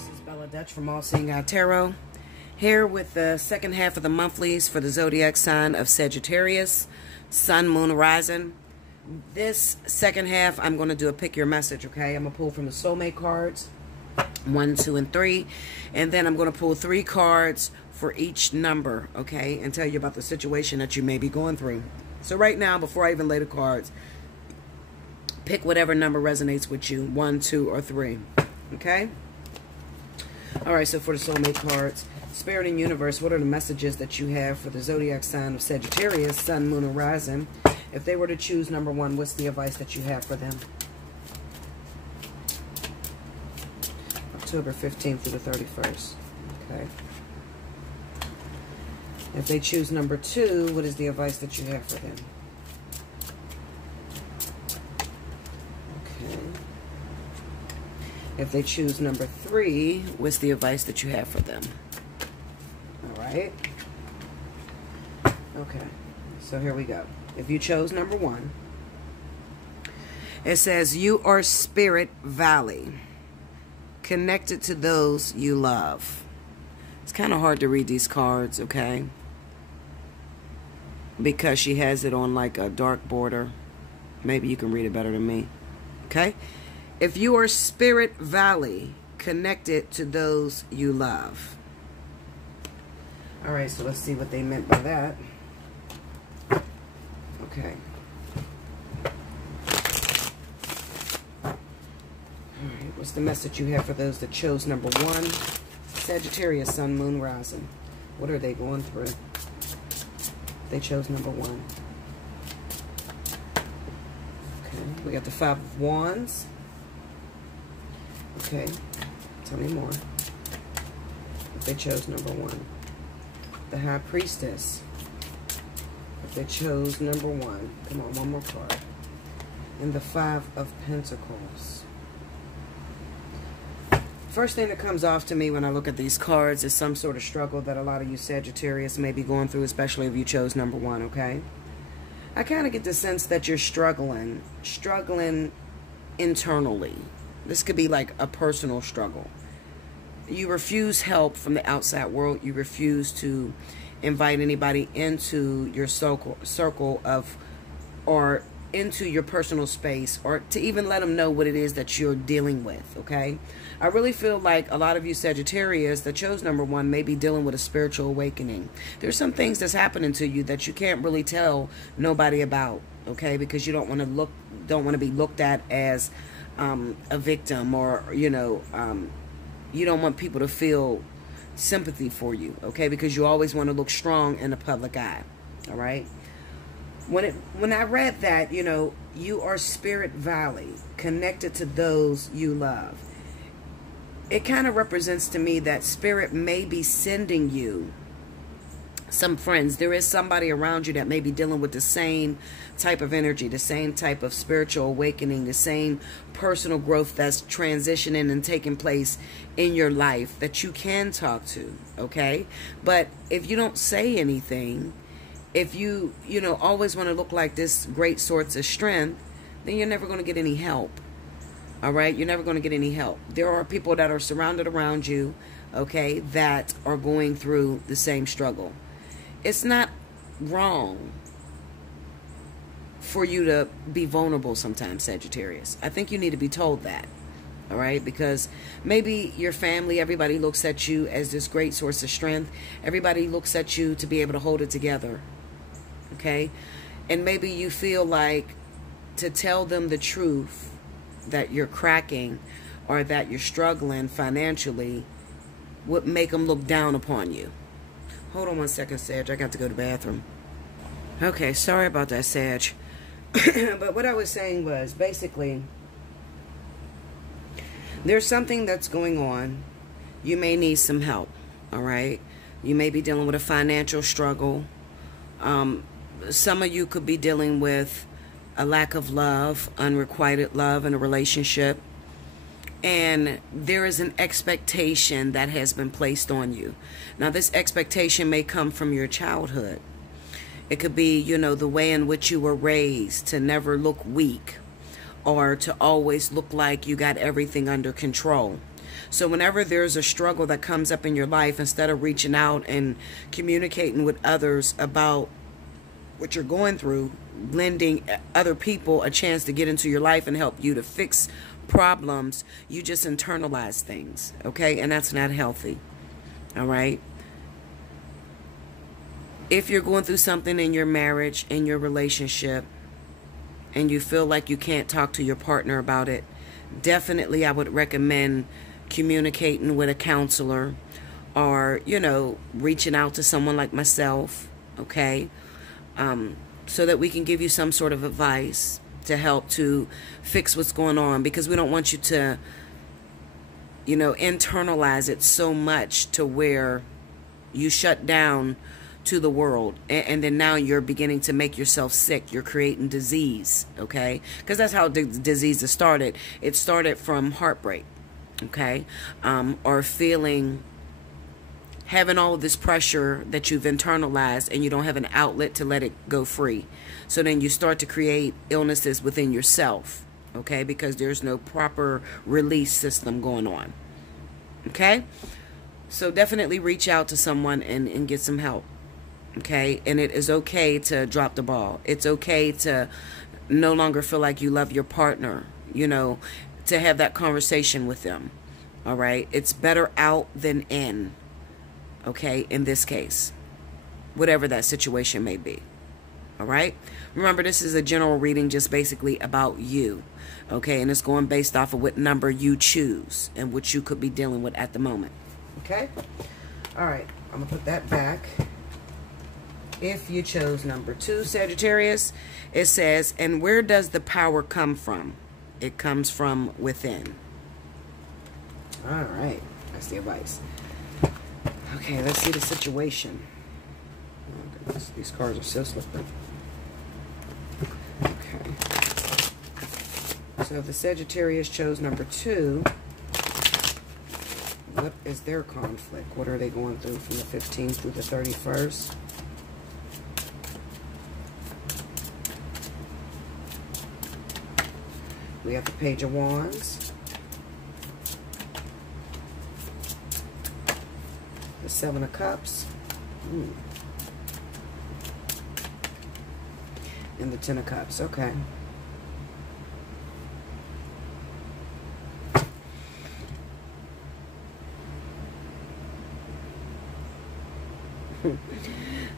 This is Bella Dutch from Allseeingeyetarot, here with the second half of the monthlies for the zodiac sign of Sagittarius, Sun, Moon, Rising. This second half, I'm going to do a pick your message, okay? I'm going to pull from the soulmate cards, 1, 2, and 3, and then I'm going to pull 3 cards for each number, okay, and tell you about the situation that you may be going through. So right now, before I even lay the cards, pick whatever number resonates with you, 1, 2, or 3. Okay? Alright, so for the soulmate cards, Spirit and Universe, what are the messages that you have for the zodiac sign of Sagittarius, Sun, Moon, and Rising? If they were to choose number 1, what's the advice that you have for them? October 15th through the 31st. Okay. If they choose number 2, what is the advice that you have for them? If they choose number 3, what's the advice that you have for them? All right. Okay. So here we go. If you chose number 1, it says, you are Spirit Valley, connected to those you love. It's kind of hard to read these cards, okay? Because she has it on like a dark border. Maybe you can read it better than me. Okay? If you are Spirit Valley, connected to those you love. All right, so let's see what they meant by that. Okay. All right, what's the message you have for those that chose number 1? Sagittarius, Sun, Moon, Rising. What are they going through? They chose number 1. Okay, we got the 5 of Wands. Okay, tell me more. If they chose number 1. The High Priestess. If they chose number 1. Come on, one more card. And the 5 of Pentacles. First thing that comes off to me when I look at these cards is some sort of struggle that a lot of you Sagittarius may be going through, especially if you chose number 1, okay? I kind of get the sense that you're struggling internally. This could be like a personal struggle. You refuse help from the outside world. You refuse to invite anybody into your circle of, or into your personal space, or to even let them know what it is that you're dealing with, okay? I really feel like a lot of you Sagittarius that chose number 1 may be dealing with a spiritual awakening. There's some things that's happening to you that you can't really tell nobody about, okay? Because you don't want to be looked at as a victim, or you don't want people to feel sympathy for you, okay? Because you always want to look strong in the public eye. All right, when I read that, you are Spirit Valley, connected to those you love, it kind of represents to me that Spirit may be sending you some friends. There is somebody around you that may be dealing with the same type of energy, the same type of spiritual awakening, the same personal growth that's transitioning and taking place in your life that you can talk to, okay? But if you don't say anything, if you always want to look like this great source of strength, then you're never going to get any help. All right? You're never going to get any help. There are people that are surrounded around you, okay, that are going through the same struggle. It's not wrong for you to be vulnerable sometimes, Sagittarius. I think you need to be told that, all right? Because maybe your family, everybody looks at you as this great source of strength. Everybody looks at you to be able to hold it together, okay? And maybe you feel like to tell them the truth that you're cracking or that you're struggling financially would make them look down upon you. Hold on one second, Sag. I got to go to the bathroom. Okay, sorry about that, Sag. But what I was saying was, basically, there's something that's going on. You may need some help, all right? You may be dealing with a financial struggle. Some of you could be dealing with a lack of love, unrequited love in a relationship. And there is an expectation that has been placed on you. Now, this expectation may come from your childhood. It could be, the way in which you were raised to never look weak, or to always look like you got everything under control. So whenever there's a struggle that comes up in your life, instead of reaching out and communicating with others about what you're going through, lending other people a chance to get into your life and help you to fix problems, you just internalize things, okay? And that's not healthy, all right? If you're going through something in your marriage, in your relationship, and you feel like you can't talk to your partner about it, definitely I would recommend communicating with a counselor, or, you know, reaching out to someone like myself, okay? So that we can give you some sort of advice to help to fix what's going on, because we don't want you to, you know, internalize it so much to where you shut down to the world, and then now you're beginning to make yourself sick. You're creating disease, okay? Because that's how disease is started. It started from heartbreak, okay? Or having all of this pressure that you've internalized, and you don't have an outlet to let it go free. So then you start to create illnesses within yourself, okay? Because there's no proper release system going on, okay? So definitely reach out to someone and get some help, okay? And it is okay to drop the ball. It's okay to no longer feel like you love your partner, you know, to have that conversation with them, all right? It's better out than in. Okay, in this case, whatever that situation may be. All right, remember, this is a general reading, just basically about you, okay? And it's going based off of what number you choose and what you could be dealing with at the moment. Okay, all right, I'm gonna put that back. If you chose number 2, Sagittarius, it says, and where does the power come from? It comes from within. All right, that's the advice. Okay, let's see the situation. Oh, goodness, these cards are so slippery. Okay. So the Sagittarius chose number 2. What is their conflict? What are they going through from the 15th through the 31st? We have the Page of Wands. The 7 of Cups. And the 10 of Cups. Okay.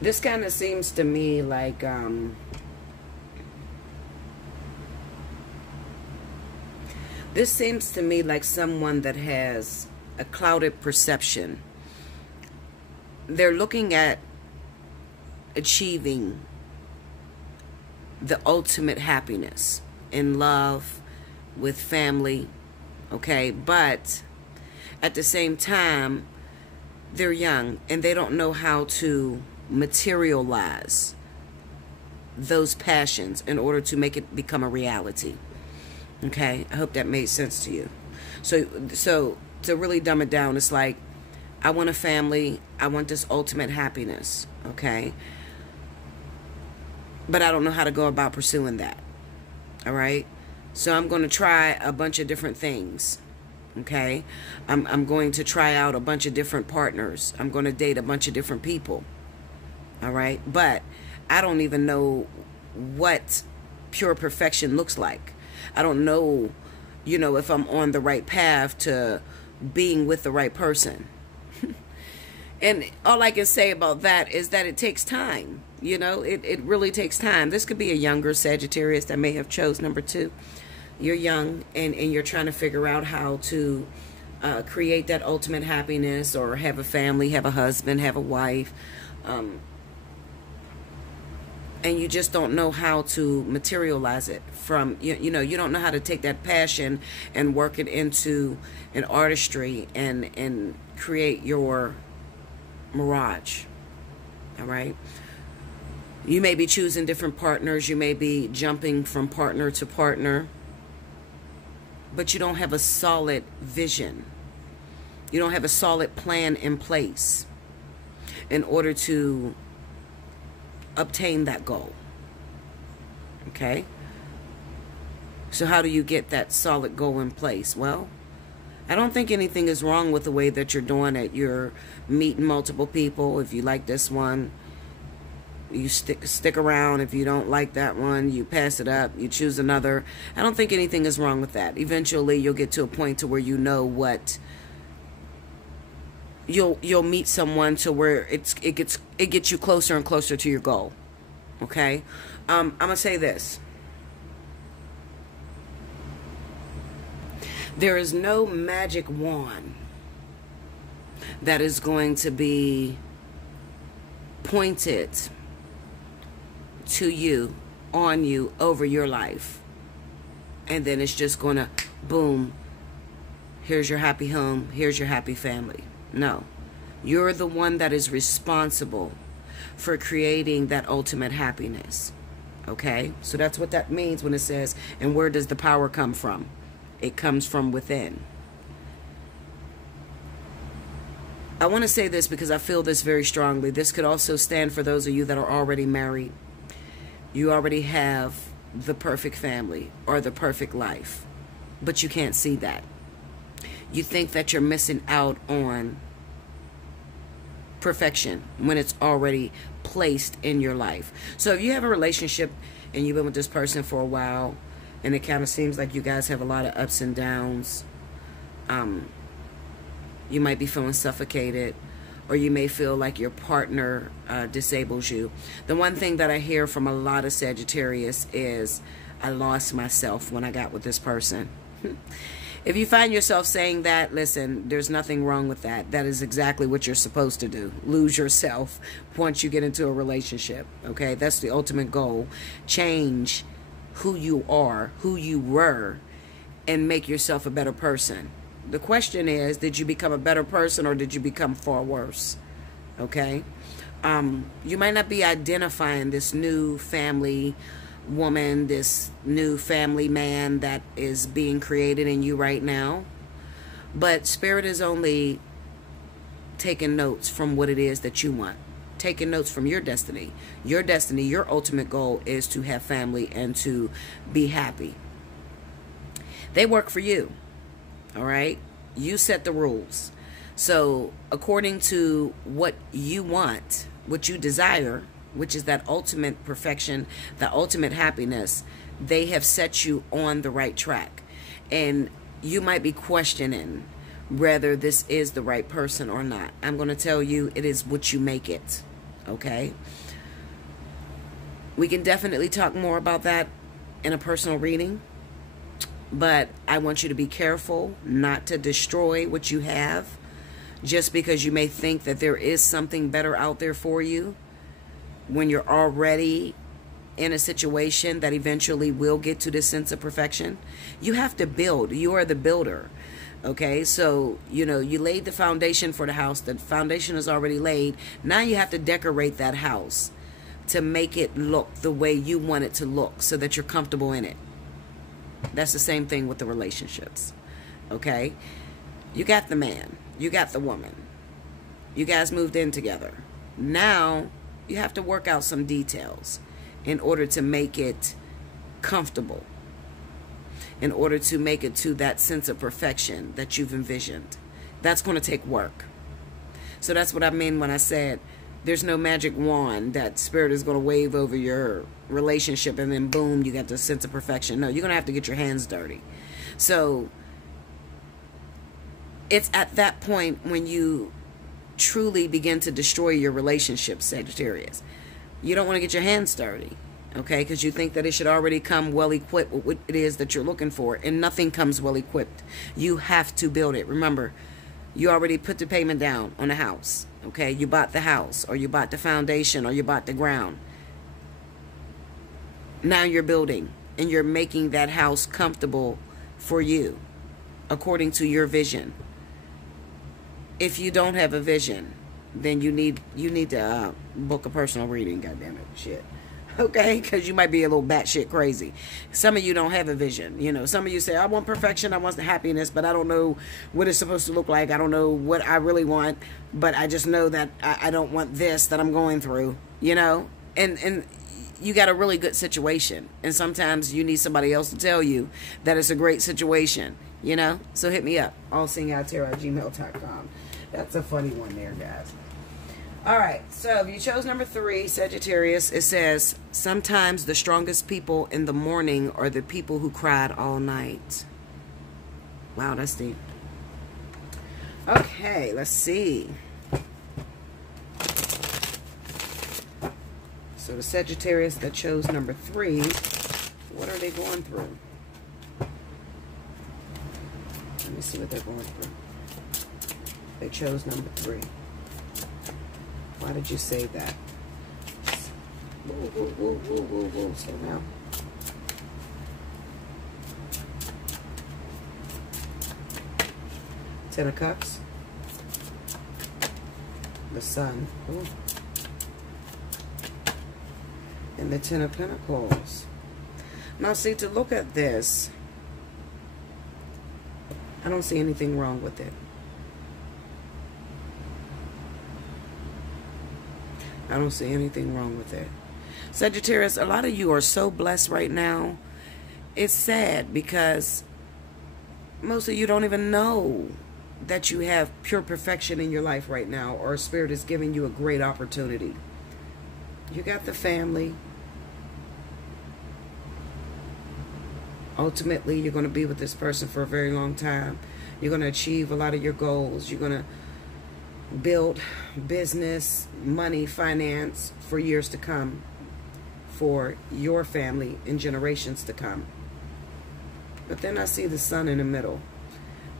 This kind of seems to me like this seems to me like someone that has a clouded perception. They're looking at achieving the ultimate happiness in love, with family, okay? But at the same time, they're young and they don't know how to materialize those passions in order to make it become a reality. Okay, I hope that made sense to you. So to really dumb it down, it's like, I want a family, I want this ultimate happiness, okay? But I don't know how to go about pursuing that, all right? So I'm going to try a bunch of different things, okay? I'm going to try out a bunch of different partners. I'm going to date a bunch of different people, all right? But I don't even know what pure perfection looks like. I don't know, you know, if I'm on the right path to being with the right person. And all I can say about that is that it takes time. You know, it really takes time. This could be a younger Sagittarius that may have chose number 2. You're young and you're trying to figure out how to create that ultimate happiness, or have a family, have a husband, have a wife. And you just don't know how to materialize it from, you know, you don't know how to take that passion and work it into an artistry and create your mirage. All right. You may be choosing different partners. You may be jumping from partner to partner, but you don't have a solid vision. You don't have a solid plan in place in order to obtain that goal. Okay? So how do you get that solid goal in place? Well, I don't think anything is wrong with the way that you're doing it. You're meeting multiple people. If you like this one, you stick around. If you don't like that one, you pass it up. You choose another. I don't think anything is wrong with that. Eventually, you'll get to a point to where you know what you'll meet someone to where it gets you closer and closer to your goal. Okay, I'm gonna say this. There is no magic wand that is going to be pointed to you, on you, over your life. And then it's just going to, boom, here's your happy home, here's your happy family. No. You're the one that is responsible for creating that ultimate happiness. Okay? So that's what that means when it says, and where does the power come from? It comes from within. I want to say this because I feel this very strongly. This could also stand for those of you that are already married. You already have the perfect family or the perfect life, but you can't see that. You think that you're missing out on perfection when it's already placed in your life. So if you have a relationship and you've been with this person for a while, and it kind of seems like you guys have a lot of ups and downs. You might be feeling suffocated, or you may feel like your partner disables you. The one thing that I hear from a lot of Sagittarius is, I lost myself when I got with this person. If you find yourself saying that, listen, there's nothing wrong with that. That is exactly what you're supposed to do. Lose yourself once you get into a relationship. Okay, that's the ultimate goal. Change who you are, who you were, and make yourself a better person. The question is, did you become a better person or did you become far worse? Okay? You might not be identifying this new family woman, this new family man that is being created in you right now. But Spirit is only taking notes from what it is that you want. Taking notes from your destiny. Your destiny, your ultimate goal is to have family and to be happy. They work for you. All right? You set the rules. So according to what you want, what you desire, which is that ultimate perfection, the ultimate happiness, they have set you on the right track. And you might be questioning whether this is the right person or not. I'm going to tell you, it is what you make it. Okay? We can definitely talk more about that in a personal reading. But I want you to be careful not to destroy what you have just because you may think that there is something better out there for you when you're already in a situation that eventually will get to this sense of perfection. You have to build. You are the builder. Okay, so, you laid the foundation for the house. The foundation is already laid. Now you have to decorate that house to make it look the way you want it to look so that you're comfortable in it. That's the same thing with the relationships. Okay? You got the man. You got the woman. You guys moved in together. Now, you have to work out some details in order to make it comfortable. In order to make it to that sense of perfection that you've envisioned. That's going to take work. So that's what I mean when I said there's no magic wand that Spirit is going to wave over your relationship and then boom, you got the sense of perfection. No, you're going to have to get your hands dirty. So it's at that point when you truly begin to destroy your relationship, Sagittarius. You don't want to get your hands dirty. Okay, because you think that it should already come well equipped with what it is that you're looking for, and nothing comes well equipped. You have to build it. Remember, you already put the payment down on a house. Okay, you bought the house, or you bought the foundation, or you bought the ground. Now you're building, and you're making that house comfortable for you, according to your vision. If you don't have a vision, then you need to book a personal reading. God damn it, shit. Okay, because you might be a little batshit crazy. Some of you don't have a vision. Some of you say, I want perfection, I want the happiness, but I don't know what it's supposed to look like. I don't know what I really want, but I just know that I don't want this that I'm going through, And you got a really good situation. And sometimes you need somebody else to tell you that it's a great situation. You know? So hit me up. Allseeingeyetarot@gmail.com. That's a funny one there, guys. Alright, so if you chose number 3, Sagittarius, it says, sometimes the strongest people in the morning are the people who cried all night. Wow, that's deep. Okay, let's see. So the Sagittarius that chose number 3, what are they going through? Let me see what they're going through. They chose number 3. Why did you say that? Whoa. Slow down. Ten of Cups. The Sun. Ooh. And the Ten of Pentacles. Now, see, to look at this, I don't see anything wrong with it. I don't see anything wrong with it. Sagittarius, a lot of you are so blessed right now. It's sad because most of you don't even know that you have pure perfection in your life right now, or Spirit is giving you a great opportunity. You got the family. Ultimately, you're going to be with this person for a very long time. You're going to achieve a lot of your goals. You're going to build business, money, finance for years to come, for your family and generations to come. But then I see the Sun in the middle.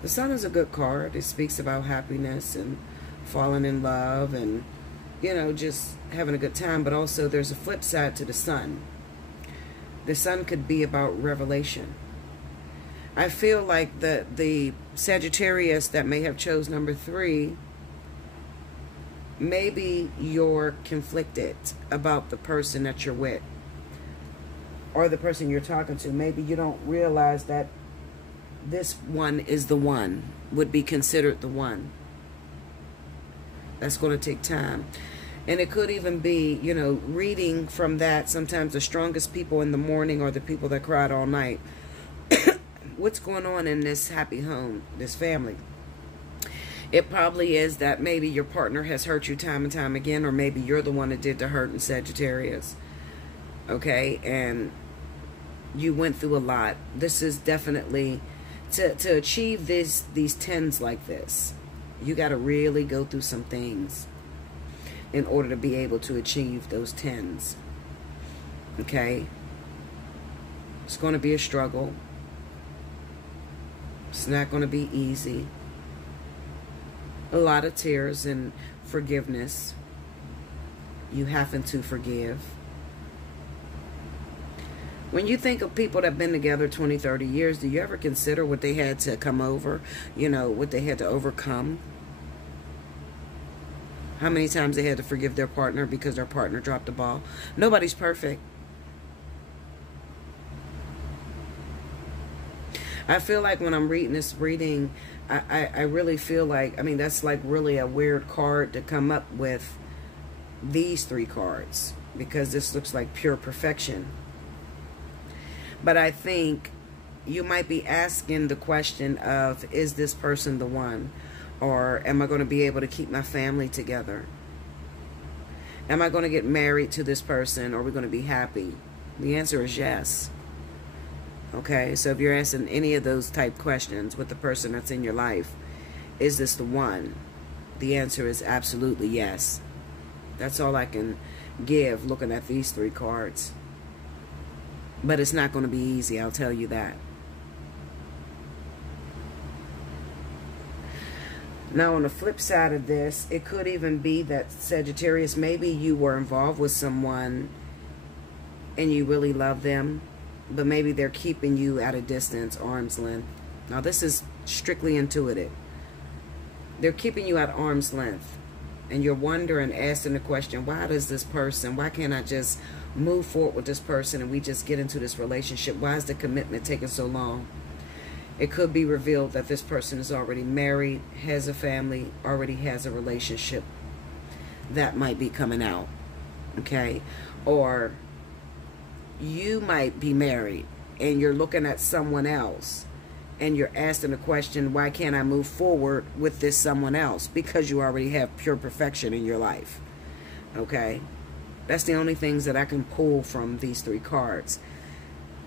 The Sun is a good card. It speaks about happiness and falling in love and, you know, just having a good time. But also there's a flip side to the Sun. The Sun could be about revelation. I feel like the Sagittarius that may have chose number 3, maybe you're conflicted about the person that you're with or the person you're talking to. Maybe you don't realize that this one is the one, would be considered the one. That's going to take time. And it could even be, you know, reading from that, sometimes the strongest people in the morning are the people that cried all night. What's going on in this happy home, this family? It probably is that maybe your partner has hurt you time and time again, or maybe you're the one that did the hurt in Sagittarius. Okay? And you went through a lot. This is definitely, to achieve these tens like this, you got to really go through some things in order to be able to achieve those tens. Okay? It's going to be a struggle. It's not going to be easy. A lot of tears and forgiveness. You having to forgive. When you think of people that have been together 20, 30 years, do you ever consider what they had to come over? You know, what they had to overcome? How many times they had to forgive their partner because their partner dropped the ball? Nobody's perfect. I feel like when I'm reading this reading, I really feel like, I mean, that's like really a weird card to come up with these 3 cards, because this looks like pure perfection. But I think you might be asking the question of, is this person the one? Or am I going to be able to keep my family together? Am I going to get married to this person? Or are we going to be happy? The answer is yes. Okay, so if you're asking any of those type questions with the person that's in your life, is this the one? The answer is absolutely yes. That's all I can give looking at these 3 cards. But it's not going to be easy, I'll tell you that. Now, on the flip side of this, it could even be that Sagittarius, maybe you were involved with someone and you really love them, but maybe they're keeping you at a distance, arm's length. Now, this is strictly intuitive. They're keeping you at arm's length, and you're wondering, asking the question, why does this person, why can't I just move forward with this person and we just get into this relationship? Why is the commitment taking so long? It could be revealed that this person is already married, has a family, already has a relationship. That might be coming out, okay? Or you might be married and you're looking at someone else and you're asking the question, why can't I move forward with this someone else? Because you already have pure perfection in your life. Okay? That's the only things that I can pull from these 3 cards.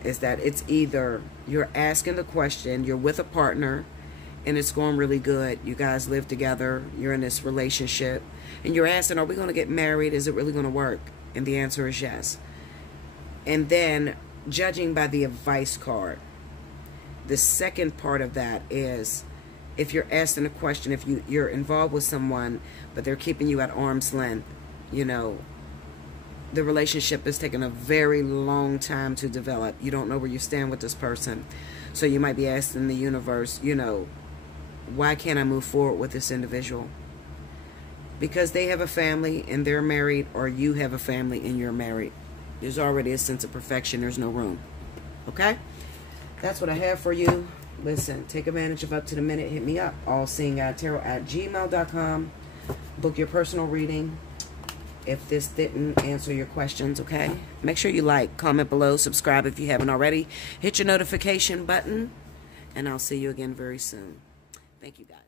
Is that it's either you're asking the question, you're with a partner, and it's going really good. You guys live together. You're in this relationship. And you're asking, are we going to get married? Is it really going to work? And the answer is yes. And then, judging by the advice card, the second part of that is, if you're asking a question, if you're involved with someone, but they're keeping you at arm's length, you know, the relationship is taking a very long time to develop. You don't know where you stand with this person. So you might be asking the universe, you know, why can't I move forward with this individual? Because they have a family and they're married, or you have a family and you're married. There's already a sense of perfection. There's no room. Okay? That's what I have for you. Listen, take advantage of Up to the Minute. Hit me up. Allseeingeyetarot@gmail.com. Book your personal reading. If this didn't answer your questions, okay? Make sure you like, comment below, subscribe if you haven't already. Hit your notification button, and I'll see you again very soon. Thank you, guys.